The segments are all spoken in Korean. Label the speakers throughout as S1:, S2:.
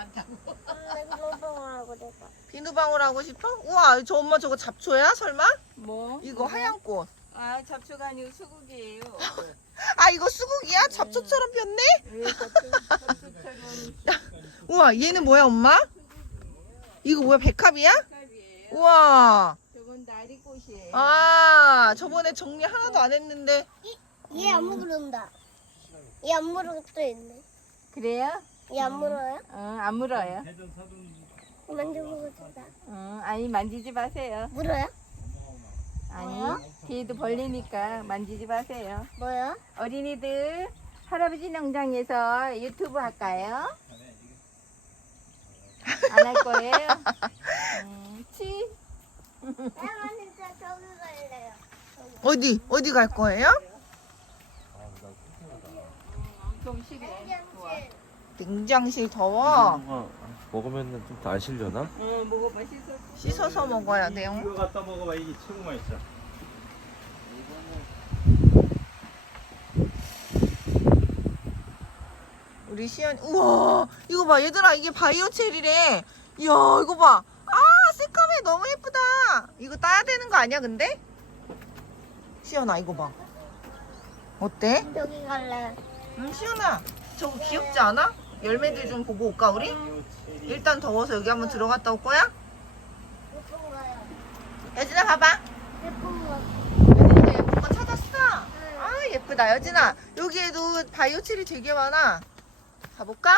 S1: 많다고.
S2: 비누방울 하고 내가.
S3: 비누방울 하고 싶어? 우와, 저 엄마 저거 잡초야? 설마?
S1: 뭐?
S3: 이거 하얀 꽃.
S1: 아, 잡초가 아니고 수국이에요.
S3: 아, 이거 수국이야? 잡초처럼 폈네?
S1: 왜 잡초처럼
S3: 우와, 얘는 뭐야, 엄마? 이거 뭐야, 백합이야?
S1: 색깔이에요?
S3: 우와.
S1: 저건 나리꽃이에요.
S3: 아, 저번에 정리 하나도 안 했는데.
S2: 얘 안 물은다. 얘 안 물은 것도 있네.
S1: 그래요?
S2: 얘 안 물어요?
S1: 안 물어요.
S2: 만져보고 싶다.
S1: 아니 만지지 마세요.
S2: 물어요?
S1: 아니 뒤에도 벌리니까 만지지 마세요.
S2: 뭐요?
S1: 어린이들 할아버지 농장에서 유튜브 할까요? 안 할 거예요? 치?
S2: 내가 진짜 저기 갈래요.
S3: 어디 갈 거예요?
S1: 좀 시네. 좋아.
S3: 냉장실 더워.
S4: 아, 먹으면 좀 더 안 실려나?
S1: 응, 먹어봐 씻어.
S3: 씻어서 먹어야 돼요.
S5: 이거 갖다 먹어봐. 이게 최고 맛있어.
S3: 우리 시연, 우와, 이거 봐, 얘들아, 이게 바이오 체리래. 이야, 이거 봐. 아, 새까매 너무 예쁘다. 이거 따야 되는 거 아니야, 근데? 시연아, 이거 봐. 어때?
S2: 여기 갈래.
S3: 응, 시연아, 저거 귀엽지 않아? 열매들 좀 보고 올까, 우리? 일단 더워서 여기 한번 들어갔다 올 거야?
S2: 예쁜 거요.
S3: 여진아, 봐봐.
S2: 예쁜 거.
S3: 여진아, 예쁜 거 찾았어? 아, 예쁘다. 여진아, 여기에도 바이오 체리 되게 많아. 가볼까?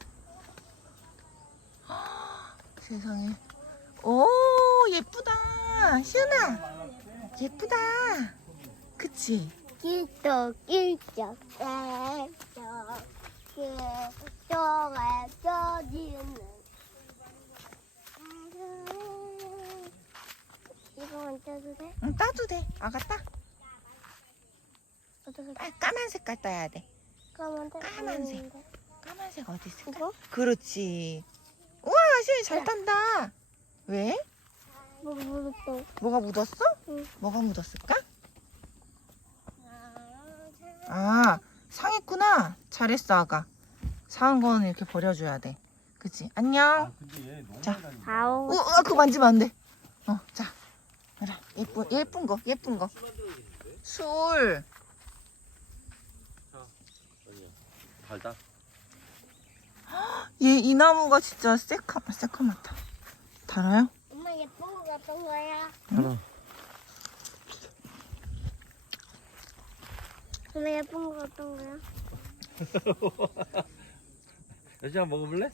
S3: 세상에. 오, 예쁘다. 시연아, 예쁘다. 그치?
S2: 길도 길적 길적 길적에 쪄지는 이거만 쪄도 돼?
S3: 응, 따도 돼. 아가 따.
S2: 어떻게
S3: 까만 색깔 따야 돼.
S2: 까만데?
S3: 까만색. 까만색 어디 있을까?
S2: 이거?
S3: 그렇지. 우와, 시연이 잘 딴다. 왜?
S2: 뭐 물었어?
S3: 뭐가 묻었어?
S2: 응.
S3: 뭐가 묻었을까? 아, 상했구나. 잘했어, 아가. 상한 거는 이렇게 버려줘야 돼. 그치? 안녕.
S5: 근데 얘 너무
S3: 자.
S5: 많이 다니네.
S2: 아우
S3: 그거 만지면 안 돼. 자. 그래, 예쁜 거. 술.
S4: 달다.
S3: 이 나무가 진짜 새카맣다. 달아요?
S2: 엄마 예쁜 거 같은 거야?
S4: 하나.
S2: 엄마 예쁜 거 같은 거야?
S4: 여진아 먹어볼래?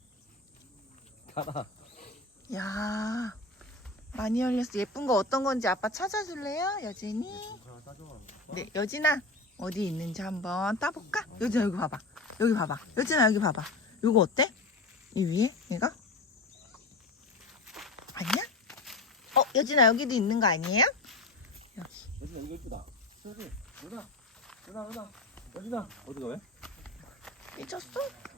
S4: 달아.
S3: 야, 많이 열렸어. 예쁜 거 어떤 건지 아빠 찾아줄래요, 여진이? 네, 여진아, 어디 있는지 한번 따볼까? 여진아, 여기 봐봐. 여진아, 여기 봐봐. 이거 어때? 이 위에? 얘가? 아니야? 여진아, 여기도 있는 거 아니에요?
S4: 여진아 이거 예쁘다. 여진아. 여진아. 여진아. 어디가 왜?
S3: 삐졌어?